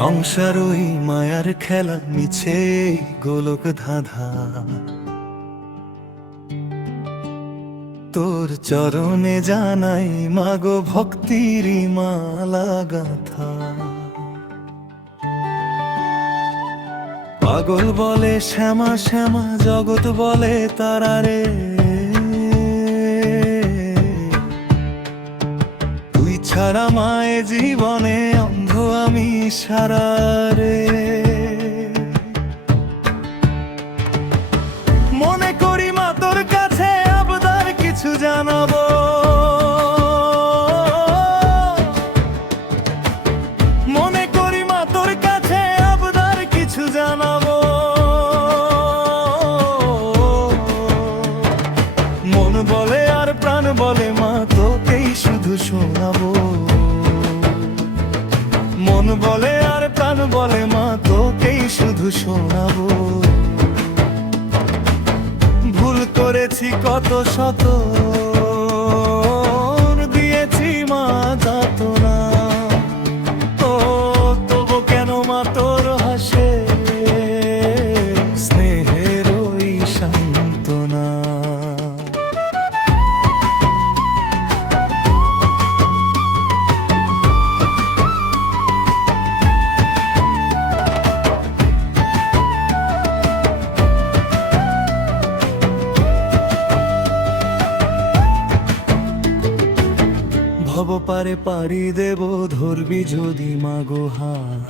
সংসার ওই মায়ার খেলা, মিছে গোলক ধাঁধা। তোর চরণে জানাই মাগো ভক্তির মালা গাথা। পাগল বলে শ্যামা শ্যামা, জগৎ বলে তারারে। তুই ছাড়া মায়ে জীবনে অন্ধ আমি সারারে। মনে করি মা তোর কাছে আবদার কিছু জানাবো। মনে করি মা তোর কাছে আবদার কিছু জানাবো। মন বলে আর প্রাণ বলে মা তোকেই শুধু শোনাবো। মন বলে আর প্রাণ বলে মা তোকেই শুধু শোনাবো। ভুল করেছি কত শত, দিয়েছি মা যাতনা। ও তবু কেন মা তোর হাসে স্নেহের ওই সান্ত্বনা। ভব পারে পাড়ি দেব, ধরবি যদি মাগো হাত।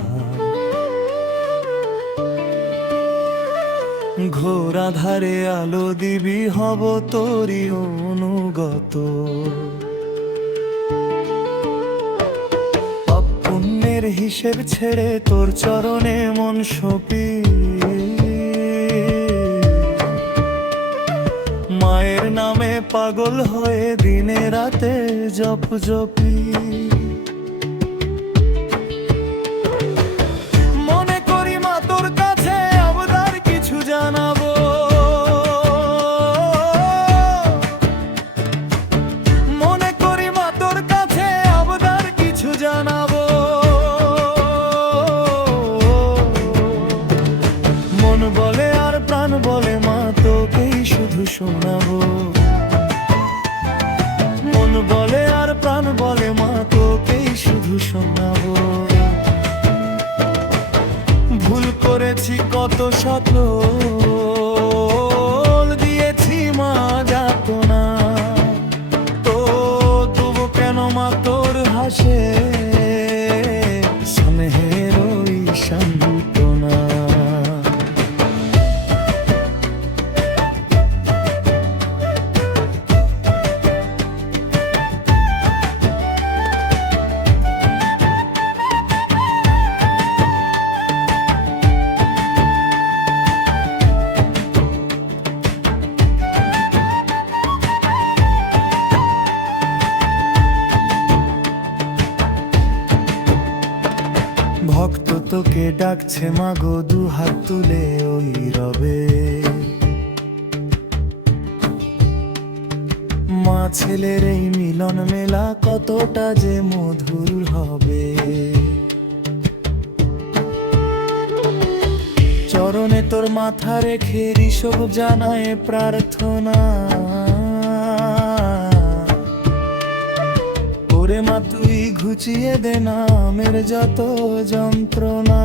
ঘোর আধারে আলো দিবি, হব তোরি অনুগত। পাপ পুণ্যের হিসেব ছেড়ে তোর চরণে মন সপি। মায়ের নামে পাগল হয়ে দিনে রাতে জপ জপি। মনে করি মা তোর কাছে আবদার কিছু জানাবো। মনে করি মা তোর কাছে আবদার কিছু জানাবো। মন বলে আর প্রাণ বলে মা তোকেই শুধু শোনাবো। মন বলে আর প্রাণ বলে মা তোকেই শুধু শোনাবো। ভুল করেছি কত শত, দিয়েছি মা যাতনা। তো তবু কেন মা তোর হাসে স্নেহের ওই সান্ত্বনা। ভক্ত তোকে ডাকছে মাগো দুহাত তুলে ওই রবে। মা ছেলের এই মিলন মেলা কতটা যে মধুর হবে। চরণে তোর মাথা রেখে ঋষভ জানায় প্রার্থনা। ওরে মা তুই ঘুচিয়ে দে না আমের যত যন্ত্রণা।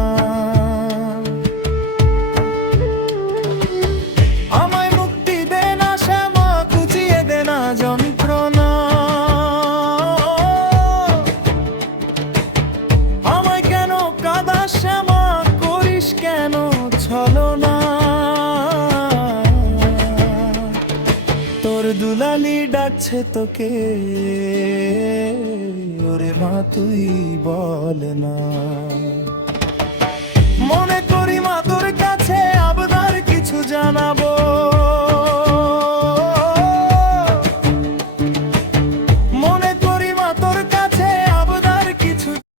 আমায় মুক্তি দে না শ্যামা, ঘুচিয়ে দে না যন্ত্রণা। আমায় কেন কাঁদাস শ্যামা, করিস কেন ছলনা। তোর দুলালি ডাকছে তোকে, ওরে মা তুই বল না। মনে করি মা তোর কাছে আবদার কিছু জানাবো।